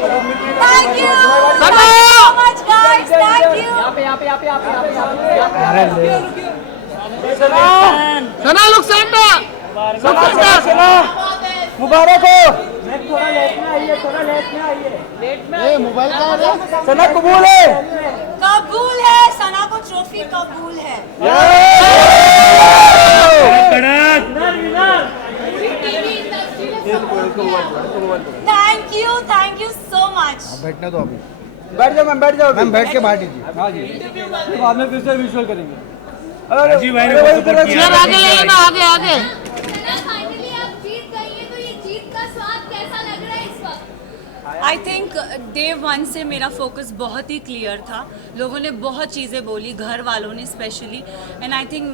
Thank you. Thank you so much, guys. Thank you. Sana look centre मुबारक हो। Mobile का है सना कबूल है। कबूल है, सना को ट्रॉफी कबूल है। Thank you so much. बैठने दो अभी, बैठ जाओ मैम, बैठ जाओ मैम बैठ के बाहर दीजिए। हाँ जी, बाद में फिर से विजुअल करेंगे। राजीव भाई ने बहुत support किया। यार आगे ले ना, आगे आगे। फाइनली आप जीत गई है, तो ये जीत का स्वाद कैसा लग रहा है इस वक्त? आई थिंक डे वन से मेरा फोकस बहुत ही क्लियर था। लोगों ने बहुत चीज़ें बोली, घर वालों ने स्पेशली, एंड आई थिंक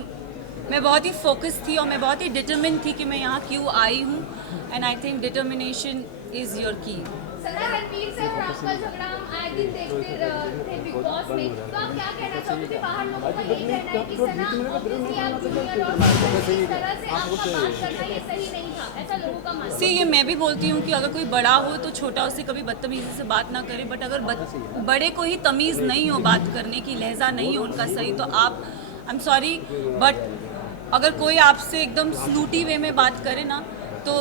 मैं बहुत ही फोकस थी और मैं बहुत ही डिटर्मिन थी कि मैं यहाँ क्यों आई हूँ, and I think determination is your की। सना, रणवीर से और आपका झगड़ा हम आए दिन देखते थे बिग बॉस में, तो आप क्या कहना चाहोगे? कि बाहर लोगों का ये कहना है कि सना ऑब्वियसली आप जूनियर और इस तरह से आपका बात करना ये सही नहीं था, ऐसा लोगों का मानना है। सी, ये मैं भी बोलती हूँ कि अगर कोई बड़ा हो तो छोटा उससे कभी बदतमीजी से बात ना करे, बट अगर बड़े को ही तमीज़ नहीं हो बात करने की, लहजा नहीं हो उनका सही, तो आप, आई एम सॉरी, बट अगर कोई आपसे एकदम स्नूटी वे में बात करे ना तो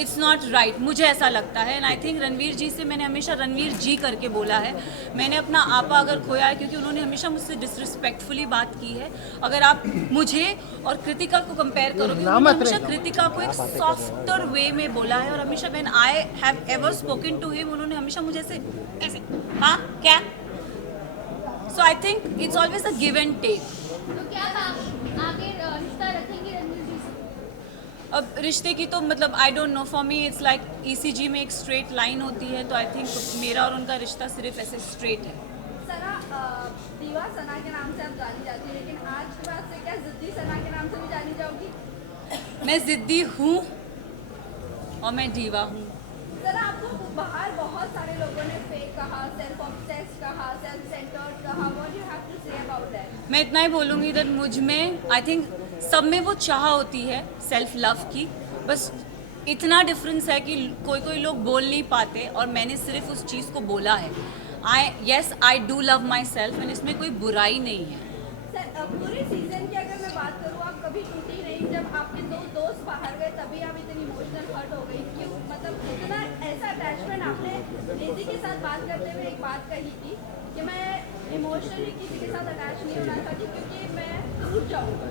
इट्स नॉट राइट, मुझे ऐसा लगता है। एंड आई थिंक रणवीर जी से मैंने हमेशा रणवीर जी करके बोला है। मैंने अपना आपा अगर खोया है क्योंकि उन्होंने हमेशा मुझसे डिसरिस्पेक्टफुली बात की है। अगर आप मुझे और कृतिका को कंपेयर करोगे, उन्होंने हमेशा कृतिका को एक सॉफ्टर वे में बोला है, और हमेशा when I have ever spoken to him, उन्होंने हमेशा मुझे ऐसे ऐसे हाँ क्या, so I think it's always a give and take. तो क्या आप आगे रिश्ता रखेंगे रणवीर जी से? अब रिश्ते की तो मतलब आई don't no, for me it's like ECG में एक स्ट्रेट लाइन होती है, तो आई थिंक मेरा और उनका रिश्ता सिर्फ ऐसे स्ट्रेट है। सना, दीवा सना के नाम से आप जानी जाती है, लेकिन आज के बाद से क्या जिद्दी सना के नाम से भी जानी जाओगी? मैं जिद्दी हूँ और मैं दीवा हूँ। सना, आपको बाहर बहुत सारे लोगों ने फेक कहा, सेल्फ ऑब्सेस्ड कहा, सेल्फ सेंटर्ड कहा, what you have to say about that? मैं इतना ही बोलूँगी दैट मुझ में, आई थिंक सब में वो चाह होती है सेल्फ लव की, बस इतना डिफरेंस है कि कोई कोई लोग बोल नहीं पाते और मैंने सिर्फ उस चीज़ को बोला है। I do love my self, and इसमें कोई बुराई नहीं है। सर, पूरे सीजन की अगर मैं बात करूँ, आप कभी टूटी नहीं। जब आपके दो दोस्त बाहर गए तभी आप इतनी इमोशनल हर्ट हो गई, क्यों? मतलब इतना ऐसा अटैचमेंट आपने नेजी के साथ बात करते हुए एक बात कही थी कि मैं इमोशनली किसी के साथ अटैच नहीं होना चाहती क्योंकि मैं टूट जाऊँगा।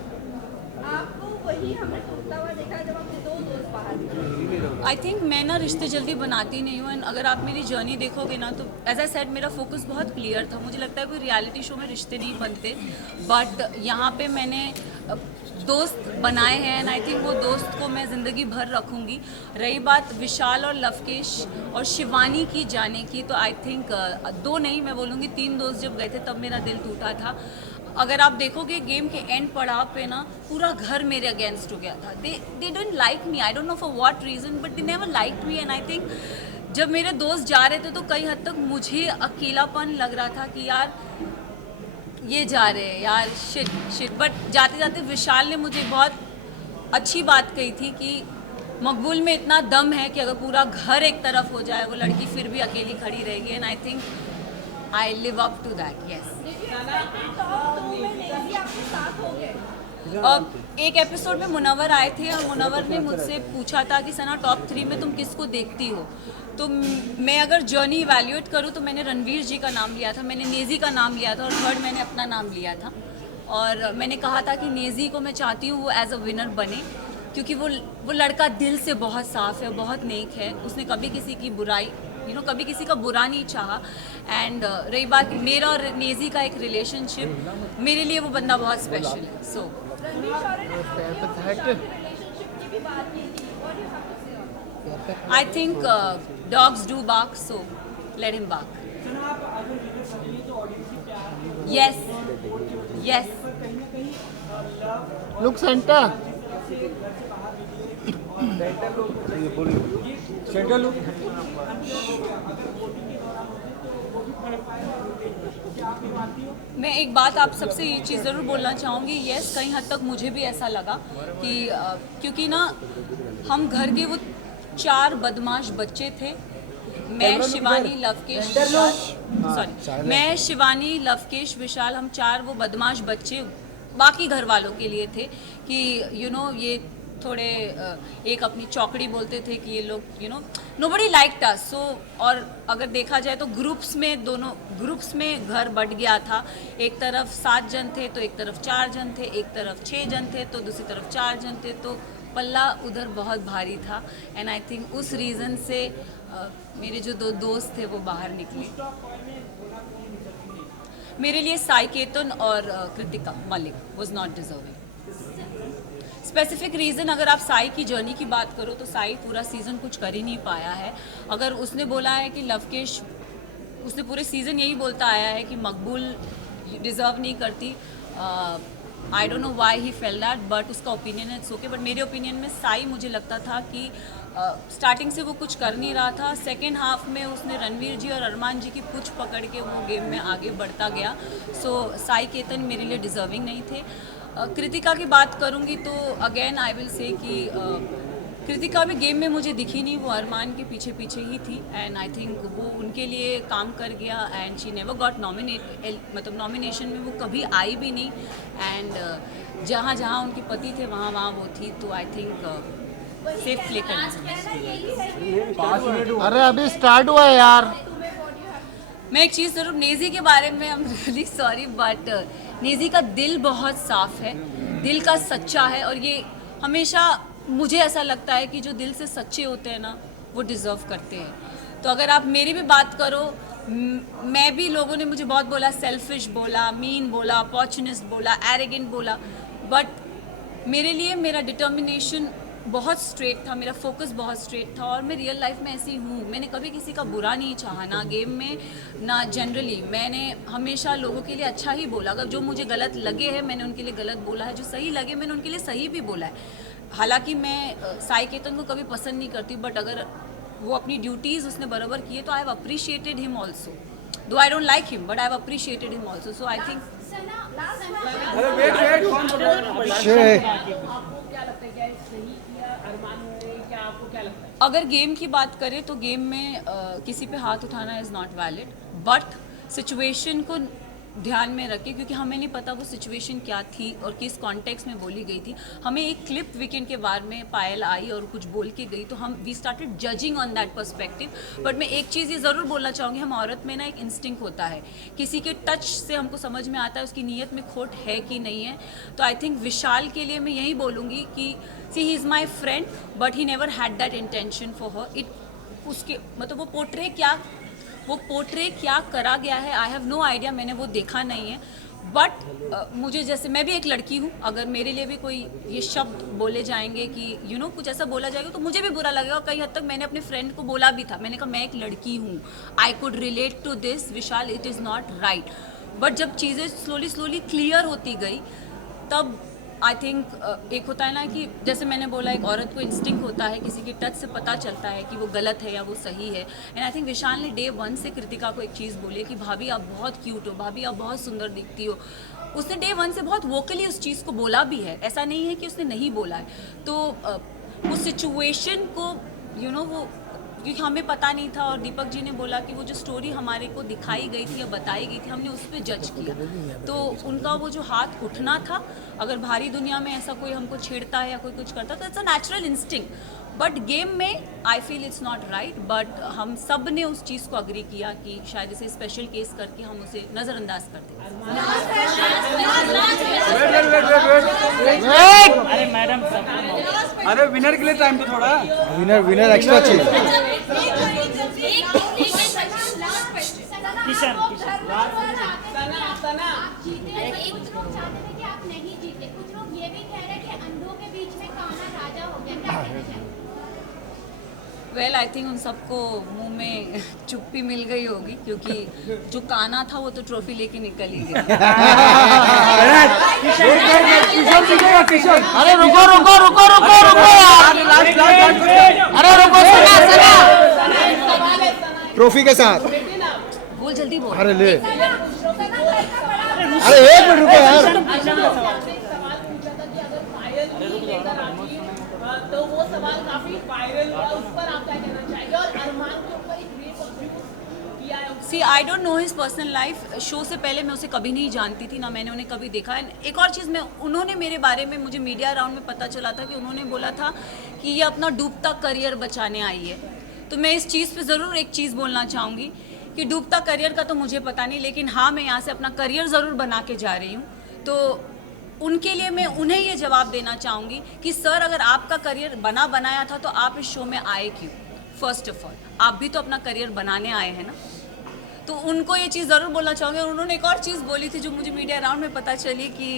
आपको वही हमने टूटता हुआ देखा जब आपके दो दोस्त बाहर गए। आई थिंक मैं ना रिश्ते जल्दी बनाती नहीं हूँ, एंड अगर आप मेरी जर्नी देखोगे ना तो एज आई सेड मेरा फोकस बहुत क्लियर था। मुझे लगता है कोई रियलिटी शो में रिश्ते नहीं बनते, बट यहाँ पे मैंने दोस्त बनाए हैं, एंड आई थिंक वो दोस्त को मैं ज़िंदगी भर रखूँगी। रही बात विशाल और लवकेश और शिवानी की जाने की, तो आई थिंक दो नहीं, मैं बोलूँगी 3 दोस्त जब गए थे तब मेरा दिल टूटा था। अगर आप देखोगे गेम के एंड पड़ाव पे ना पूरा घर मेरे अगेंस्ट हो गया था। They don't like me, I don't know for what reason, but they never liked me. And I think जब मेरे दोस्त जा रहे थे तो कई हद तक मुझे अकेलापन लग रहा था कि यार ये जा रहे हैं यार, शिट। बट जाते जाते विशाल ने मुझे बहुत अच्छी बात कही थी कि मकबूल में इतना दम है कि अगर पूरा घर एक तरफ हो जाए वो लड़की फिर भी अकेली खड़ी रहेगी। And I think I live up to that, yes. एक एपिसोड में मुनव्वर आए थे और मुनव्वर ने मुझसे पूछा था कि सना टॉप 3 में तुम किसको देखती हो, तो मैं अगर जर्नी इवैल्यूएट करूँ तो मैंने रणवीर जी का नाम लिया था, मैंने नेजी का नाम लिया था, और थर्ड मैंने अपना नाम लिया था। और मैंने कहा था कि नेजी को मैं चाहती हूँ वो एज अ विनर बने, क्योंकि वो लड़का दिल से बहुत साफ़ है, बहुत नेक है, उसने कभी किसी की बुराई कभी किसी का बुरा नहीं चाहा। एंड रही बात मेरा और नेजी का एक रिलेशनशिप, मेरे लिए वो बंदा बहुत स्पेशल है। So I think dogs do bark, so let him bark. Yes yes. Look centre centre look. मैं एक बात आप सबसे ये चीज़ ज़रूर बोलना चाहूँगी, यस कहीं हद तक मुझे भी ऐसा लगा कि क्योंकि ना हम घर के वो 4 बदमाश बच्चे थे मैं शिवानी लवकेश विशाल सॉरी मैं शिवानी लवकेश विशाल हम 4 वो बदमाश बच्चे बाकी घर वालों के लिए थे कि ये थोड़े एक अपनी चौकड़ी बोलते थे कि ये लोग नोबडी लाइक्ड अस सो और अगर देखा जाए तो दोनों ग्रुप्स में घर बट गया था। एक तरफ 7 जन थे तो एक तरफ 4 जन थे, एक तरफ 6 जन थे तो दूसरी तरफ 4 जन थे, तो पल्ला उधर बहुत भारी था। एंड आई थिंक उस रीज़न से मेरे जो 2 दोस्त थे वो बाहर निकले। मेरे लिए साई केतन और Kritika Malik was not deserving. Specific reason अगर आप साई की जर्नी की बात करो तो साई पूरा सीज़न कुछ कर ही नहीं पाया है। अगर उसने बोला है कि लवकेश उसने पूरे सीज़न यही बोलता आया है कि मकबूल डिज़र्व नहीं करती। आई don't know why he fail that but उसका ओपिनियन है, इट्स ओके। बट मेरे ओपिनियन में साई मुझे लगता था कि स्टार्टिंग से वो कुछ कर नहीं रहा था। सेकेंड हाफ में उसने रणवीर जी और अरमान जी की पूछ पकड़ के वो गेम में आगे बढ़ता गया। सो साई केतन मेरे लिए डिज़र्विंग नहीं थे। कृतिका की बात करूंगी तो अगेन आई विल से कि कृतिका भी गेम में मुझे दिखी नहीं, वो अरमान के पीछे पीछे ही थी। एंड आई थिंक वो उनके लिए काम कर गया एंड शी नेवर गॉट मतलब नॉमिनेशन में वो कभी आई भी नहीं। एंड जहाँ जहाँ उनके पति थे वहाँ वहाँ वो थी, तो आई थिंक सेफ प्ले करना। अरे अभी स्टार्ट हुआ है यार। मैं एक चीज़ ज़रूर नेजी के बारे में I am really sorry but Naezy का दिल बहुत साफ है, दिल का सच्चा है। और ये हमेशा मुझे ऐसा लगता है कि जो दिल से सच्चे होते हैं ना वो डिज़र्व करते हैं। तो अगर आप मेरी भी बात करो, मैं भी लोगों ने मुझे बहुत बोला, सेल्फिश बोला, मीन बोला, अपॉर्चुनिस्ट बोला, एरोगेंट बोला, बट मेरे लिए मेरा डिटर्मिनेशन बहुत स्ट्रेट था, मेरा फोकस बहुत स्ट्रेट था। और मैं रियल लाइफ में ऐसी हूँ, मैंने कभी किसी का बुरा नहीं चाहा, ना गेम में ना जनरली। मैंने हमेशा लोगों के लिए अच्छा ही बोला। अगर जो मुझे गलत लगे हैं मैंने उनके लिए गलत बोला है, जो सही लगे मैंने उनके लिए सही भी बोला है। हालांकि मैं साई केतन को कभी पसंद नहीं करती बट अगर वो अपनी ड्यूटीज़ उसने बराबर किए तो I have appreciated him also, though I don't like him but I have appreciated him also. So I think अरे वेट कौन बोल रहा है? अगर गेम की बात करें तो गेम में किसी पे हाथ उठाना is not valid but situation को ध्यान में रखें, क्योंकि हमें नहीं पता वो सिचुएशन क्या थी और किस कॉन्टेक्स्ट में बोली गई थी। हमें एक क्लिप वीकेंड के बारे में पायल आई और कुछ बोल के गई तो हम we started judging on that perspective. But मैं एक चीज़ ये ज़रूर बोलना चाहूँगी, हम औरत में ना एक इंस्टिंक्ट होता है, किसी के टच से हमको समझ में आता है उसकी नीयत में खोट है कि नहीं है। तो आई थिंक विशाल के लिए मैं यही बोलूँगी कि see he is my friend but he never had that intention for her. It उसके मतलब वो पोर्ट्रे क्या करा गया है आई हैव नो आइडिया, मैंने वो देखा नहीं है। बट मुझे जैसे मैं भी एक लड़की हूँ, अगर मेरे लिए भी कोई ये शब्द बोले जाएंगे कि कुछ ऐसा बोला जाएगा तो मुझे भी बुरा लगेगा। कई हद तक मैंने अपने फ्रेंड को बोला भी था, मैंने कहा मैं एक लड़की हूँ, I could relate to this Vishal, it is not right. But जब चीज़ें स्लोली क्लियर होती गई तब आई थिंक एक होता है ना कि जैसे मैंने बोला एक औरत को इंस्टिंक्ट होता है, किसी के टच से पता चलता है कि वो गलत है या वो सही है। एंड आई थिंक विशाल ने डे 1 से कृतिका को एक चीज़ बोली कि भाभी आप बहुत क्यूट हो, भाभी आप बहुत सुंदर दिखती हो। उसने डे 1 से बहुत वोकली उस चीज़ को बोला भी है, ऐसा नहीं है कि उसने नहीं बोला है। तो उस सिचुएशन को वो क्योंकि हमें पता नहीं था और दीपक जी ने बोला कि वो जो स्टोरी हमारे को दिखाई गई थी या बताई गई थी हमने उस पर जज किया। तो उनका वो जो हाथ उठना था, अगर भारी दुनिया में ऐसा कोई हमको छेड़ता है या कोई कुछ करता तो it's a natural instinct. But game में I feel it's not right. But हम सब ने उस चीज़ को अग्री किया कि शायद इसे स्पेशल केस करके हम उसे नज़रअंदाज कर दें। अरे मैडम अरे विनर के लिए टाइम तो थोड़ा विनर एक्स्ट्रा चाहिए। वेल आई थिंक उन सबको मुंह में चुप्पी मिल गई होगी क्योंकि जो काना था वो तो ट्रॉफी लेके निकल ही गया। अरे रुको यार। अरे रुको, सुना ट्रॉफी के साथ बोल जल्दी बोल। अरे ले, अरे 1 मिनट रुको यार। तो वो सवाल काफी वायरल हुआ, उस पर आप क्या कहना चाहेंगे? और अरमान के ऊपर एक रेप सी I don't know his personal life. Show से पहले मैं उसे कभी नहीं जानती थी, ना मैंने उन्हें कभी देखा। एंड एक और चीज़, मैं उन्होंने मेरे बारे में, मुझे मीडिया राउंड में पता चला था कि उन्होंने बोला था कि ये अपना डूबता करियर बचाने आई है। तो मैं इस चीज़ पे ज़रूर एक चीज़ बोलना चाहूँगी कि डूबता करियर का तो मुझे पता नहीं, लेकिन हाँ, मैं यहाँ से अपना करियर ज़रूर बना के जा रही हूँ। तो उनके लिए मैं उन्हें ये जवाब देना चाहूँगी कि सर, अगर आपका करियर बनाया था तो आप इस शो में आए क्यों? फर्स्ट ऑफ ऑल, आप भी तो अपना करियर बनाने आए हैं ना। तो उनको ये चीज़ ज़रूर बोलना चाहूँगी। और उन्होंने एक और चीज़ बोली थी जो मुझे मीडिया राउंड में पता चली कि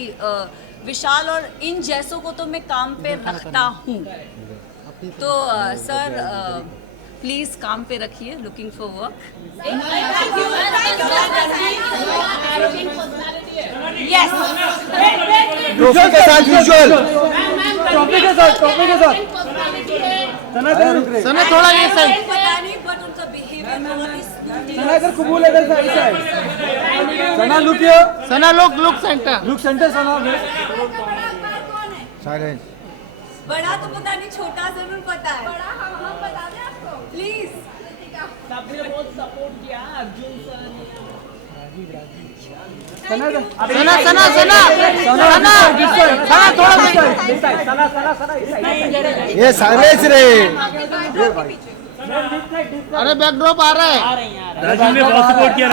विशाल और इन जैसों को तो मैं काम पे रखता हूँ। तो सर, प्लीज़ काम पे रखिए, looking for work. Yes, trophy के साथ विजुअल। टॉपिक के साथ सना थोड़ा ये साइड। पता नहीं, बट उनका बिहेवियर बहुत ही smooth सना इधर कबूल है, इधर ऐसा है। Sana look here, Sana look centre. Look centre Sana. बड़ा अखबार कौन है? साइलेंस। बड़ा तो पता नहीं, छोटा जरूर पता है। बड़ा हम बता दें आपको प्लीज। सना इधर। ये साइलेंस रे। ये भाई अरे बैकड्रॉप आ रहा है। राजीव ने बहुत सपोर्ट किया।